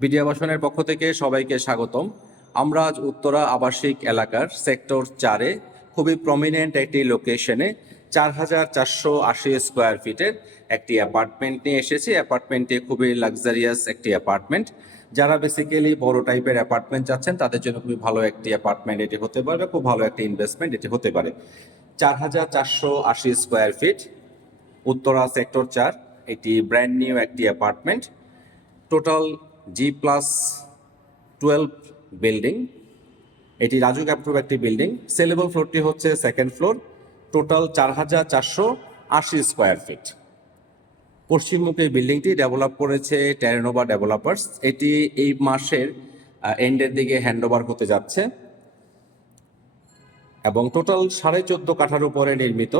BD আবাসনের পক্ষ থেকে সবাইকে স্বাগতম। আমরা আজ উত্তরা আবাসিক এলাকার সেক্টর 4-এ খুবই প্রমিনেন্ট একটি লোকেশনে 4,480 স্কোয়ার ফিটের একটি অ্যাপার্টমেন্ট নিয়ে এসেছি। অ্যাপার্টমেন্টটি খুবই লাক্সারিয়াস একটি অ্যাপার্টমেন্ট। যারা বেসিক্যালি বড় টাইপের অ্যাপার্টমেন্ট চাচ্ছেন তাদের জন্য খুবই ভালো একটি অ্যাপার্টমেন্ট এটি হতে পারে, খুব ভালো একটি ইনভেস্টমেন্ট এটি হতে পারে। 4,480 স্কোয়ার ফিট, উত্তরা সেক্টর 4। এটি ব্র্যান্ড নিউ একটি অ্যাপার্টমেন্ট। Total G+12 building. এটি রাজুক অ্যাপ্রুভ একটি বিল্ডিং। সেলেবল ফ্লোরটি হচ্ছে second floor. Total 4,480 square feet. পশ্চিমমুখী বিল্ডিংটি ডেভেলপ করেছে টেরেনোভা ডেভেলপার্স। এটি এই মাসের এন্ডের দিকে হ্যান্ডওভার হতে যাচ্ছে এবং টোটাল 14.5 কাঠার উপরে নির্মিত।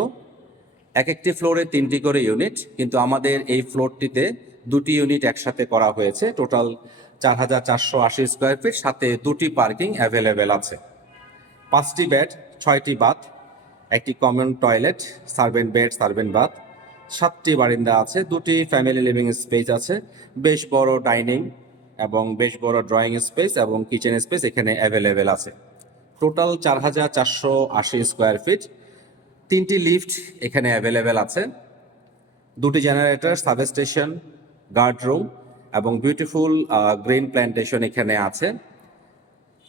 এক একটি ফ্লোরে 3টি করে ইউনিট, কিন্তু আমাদের এই ফ্লোরটিতে 2টি ইউনিট একসাথে করা হয়েছে। টোটাল 4,480 স্কোয়ার ফিট, সাথে 2টি পার্কিং অ্যাভেলেবেল আছে। 5টি বেড, 6টি বাথ, একটি common toilet, servant bed, servant bath, 7টি বারিন্দা আছে, 2টি ফ্যামিলি লিভিং স্পেস আছে, বেশ বড় ডাইনিং এবং বেশ বড় ড্রয়িং স্পেস এবং কিচেন স্পেস এখানে অ্যাভেলেবেল আছে। Total 4,480 square fit. 3টি লিফট এখানে অ্যাভেলেবেল আছে, 2টি জেনারেটর, সাবস্টেশন, গার্ড রুম এবং বিউটিফুল গ্রিন প্ল্যান্টেশন এখানে আছে।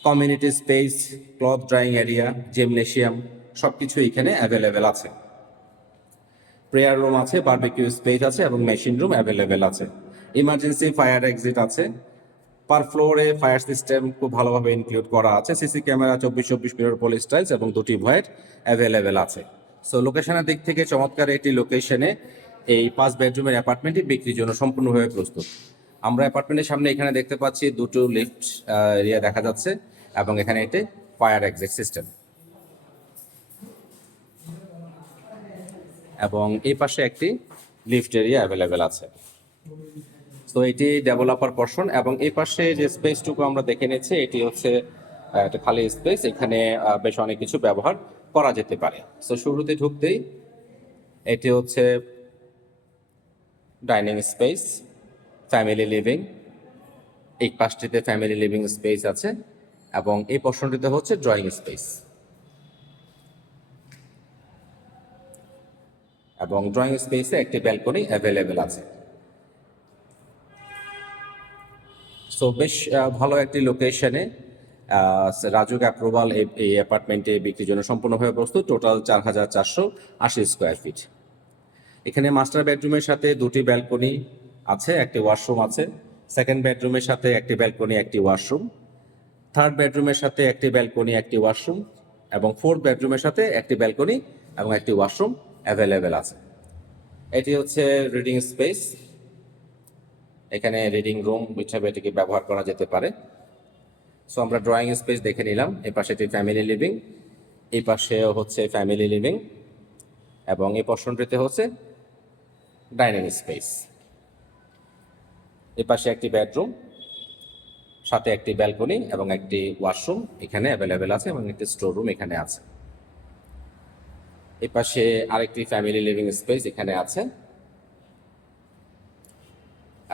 Community space, cloth drawing area, gymnasium সবকিছু এখানে অ্যাভেলেবেল আছে। প্রেয়ার রুম আছে, বারবিকিউ স্পেস আছে এবং মেশিন রুম অ্যাভেলেবেল আছে। ইমার্জেন্সি ফায়ার এক্সিট আছে। পার ফ্লোরে ফায়ার সিস্টেম খুব ভালোভাবে ইনক্লুড করা আছে। CC camera 24/24 mirror polish tiles এবং 2টি ভয়েড অ্যাভেলেবেল আছে। সো লোকেশনের দিক থেকে চমৎকার একটি লোকেশনে এই 5 বেডরুমের অ্যাপার্টমেন্টটি বিক্রির জন্য সম্পূর্ণভাবে প্রস্তুত। আমরা অ্যাপার্টমেন্টের সামনে এখানে দেখতে পাচ্ছি 2টো লিফট এরিয়া দেখা যাচ্ছে এবং এখানে একটি ফায়ার এক্সিট সিস্টেম, এবং এই পাশে একটি লিফট এরিয়া অ্যাভেলেবেল আছে। তো এটি ডেভেলপার পোর্শন, এবং এই পাশে যে স্পেসটুকু আমরা দেখে নিচ্ছি এটি হচ্ছে একটা খালি স্পেস। এখানে বেশ অনেক কিছু ব্যবহার করা যেতে পারে। তো শুরুতে ঢুকতেই এটি হচ্ছে ডাইনিং স্পেস, ফ্যামিলি লিভিং। এই পাশটিতে ফ্যামিলি লিভিং স্পেস আছে এবং এই পোর্শনটিতে হচ্ছে ড্রয়িং স্পেস, এবং ড্রয়িং স্পেসে একটি ব্যালকনি অ্যাভেলেবেল আছে। সো বেশ ভালো একটি লোকেশনে রাজুক অ্যাপ্রুভাল এই অ্যাপার্টমেন্টে বিক্রির জন্য সম্পূর্ণভাবে প্রস্তুত। Total 4,480 square fit. এখানে মাস্টার বেডরুমের সাথে 2টি ব্যালকনি আছে, একটি ওয়াশরুম আছে। সেকেন্ড বেডরুমের সাথে একটি ব্যালকনি, একটি ওয়াশরুম। থার্ড বেডরুমের সাথে একটি ব্যালকনি, একটি ওয়াশরুম, এবং ফোর্থ বেডরুমের সাথে একটি ব্যালকনি এবং একটি ওয়াশরুম অ্যাভেলেবেল আছে। এটি হচ্ছে রিডিং স্পেস। এখানে রিডিং রুম হিসাবে এটিকে ব্যবহার করা যেতে পারে। সো আমরা ড্রয়িং স্পেস দেখে নিলাম। এই পাশে এটি ফ্যামিলি লিভিং, এই পাশে হচ্ছে ফ্যামিলি লিভিং, এবং এই পোর্শনটিতে হচ্ছে ডাইনিং স্পেস। এই পাশে একটি বেডরুম, সাথে একটি ব্যালকনি এবং একটি ওয়াশরুম এখানে অ্যাভেলেবেল আছে, এবং একটি স্টোর রুম এখানে আছে। এই পাশে আরেকটি ফ্যামিলি লিভিং স্পেস এখানে আছে,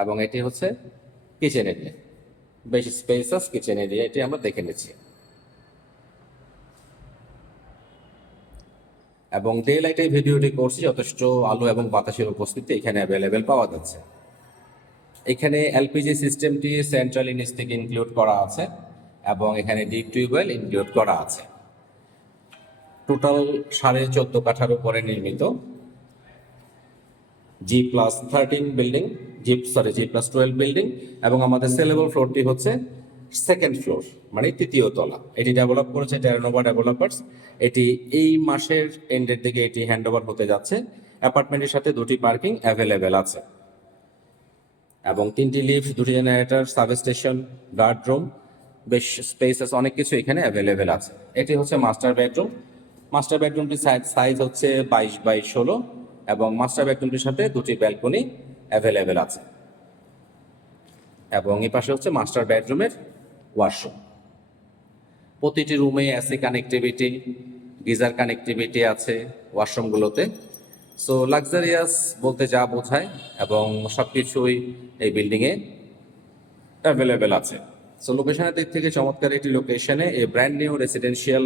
এবং এটি হচ্ছে কিচেন এরিয়া। বেশ স্পেসাস কিচেন এরিয়া, এটি আমরা দেখে নিচ্ছি। এবং ডে লাইটে ভিডিওটি করছি, যথেষ্ট আলো এবং বাতাসের উপস্থিতি এখানে অ্যাভেলেবেল পাওয়া যাচ্ছে। এখানে এলপিজি সিস্টেমটি সেন্ট্রাল নিচ থেকে ইনক্লুড করা আছে, এবং এখানে ডিপ টিউবওয়েল ইনক্লুড করা আছে। টোটাল 14.5 কাঠার উপরে নির্মিত G+13 বিল্ডিং, G+12 বিল্ডিং, এবং আমাদের সেলেবল ফ্লোরটি হচ্ছে সেকেন্ড ফ্লোর, মানে 3য় তলা। এটি ডেভেলপ করেছে টেরেনোভা ডেভেলপার্স। এটি এই মাসের এন্ডের দিকে এটি হ্যান্ডওভার হতে যাচ্ছে। অ্যাপার্টমেন্টের সাথে 2টি পার্কিং অ্যাভেলেবেল আছে, এবং 3টি লিফট, 2টি জেনারেটর, সাবস্টেশন, গার্ড রুম, বেশ স্পেসেস অনেক কিছু এখানে অ্যাভেলেবেল আছে। এটি হচ্ছে মাস্টার বেডরুম। মাস্টার বেডরুমটির সাইজ হচ্ছে 22x16, এবং মাস্টার বেডরুমটির সাথে 2টি ব্যালকনি অ্যাভেলেবেল আছে, এবং এই পাশে হচ্ছে মাস্টার বেডরুমের ওয়াশরুম। প্রতিটি রুমে এসি কানেক্টিভিটি, গিজার কানেক্টিভিটি আছে ওয়াশরুমগুলোতে। সো লাক্সারিয়াস বলতে যা বোঝায়, এবং সব কিছুই এই বিল্ডিংয়ে অ্যাভেলেবেল আছে। সো লোকেশনের দিক থেকে চমৎকার একটি লোকেশনে এই ব্র্যান্ড নিউ রেসিডেন্সিয়াল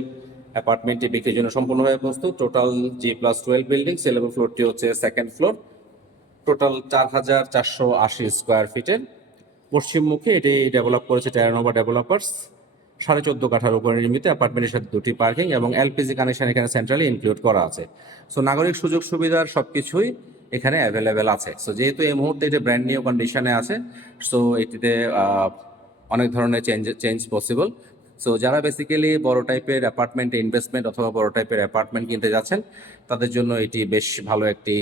অ্যাপার্টমেন্টটি বিক্রির জন্য সম্পূর্ণভাবে প্রস্তুত। টোটাল G+12 বিল্ডিং, সেলেবল ফ্লোরটি হচ্ছে সেকেন্ড ফ্লোর। টোটাল 4,480 স্কোয়ার ফিটের। পশ্চিমমুখী এটি ডেভেলপ করেছে টেরানোভা ডেভেলপার্স। 14.5 কাঠার উপরে নির্মিত অ্যাপার্টমেন্টের সাথে 2টি পার্কিং এবং এলপিজি কানেকশন এখানে সেন্ট্রালি ইনক্লুড করা আছে। সো নাগরিক সুযোগ সুবিধার সবকিছুই এখানে অ্যাভেলেবেল আছে। সো যেহেতু এই মুহূর্তে এটা ব্র্যান্ড নিউ কন্ডিশনে আছে, সো এটিতে অনেক ধরনের চেঞ্জ পসিবল। সো যারা বেসিক্যালি বড় টাইপের অ্যাপার্টমেন্টে ইনভেস্টমেন্ট অথবা বড় টাইপের অ্যাপার্টমেন্ট কিনতে যাচ্ছেন, তাদের জন্য এটি বেশ ভালো একটি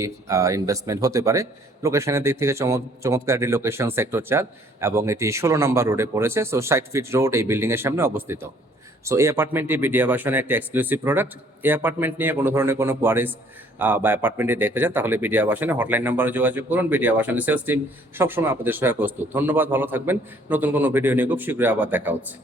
ইনভেস্টমেন্ট হতে পারে। লোকেশনের দিক থেকে চমৎকার একটি লোকেশন, সেক্টর 4, এবং এটি 16 নম্বর রোডে পড়েছে। সো 60 ফিট রোড এই বিল্ডিং এর সামনে অবস্থিত। সো এই অ্যাপার্টমেন্টটি বিডি আবাসনের একটি এক্সক্লুসিভ প্রোডাক্ট। এই অ্যাপার্টমেন্ট নিয়ে কোনো ধরনের কোনো কোয়ারিজ বা অ্যাপার্টমেন্টে দেখতে চান, তাহলে বিডি আবাসনে হটলাইন নাম্বারে যোগাযোগ করুন। বিডি আবাসনের সেলস টিম সবসময় আপনাদের সহায় প্রস্তুত। ধন্যবাদ, ভালো থাকবেন। নতুন কোনো ভিডিও নিয়ে খুব শীঘ্রই আবার দেখা হচ্ছে।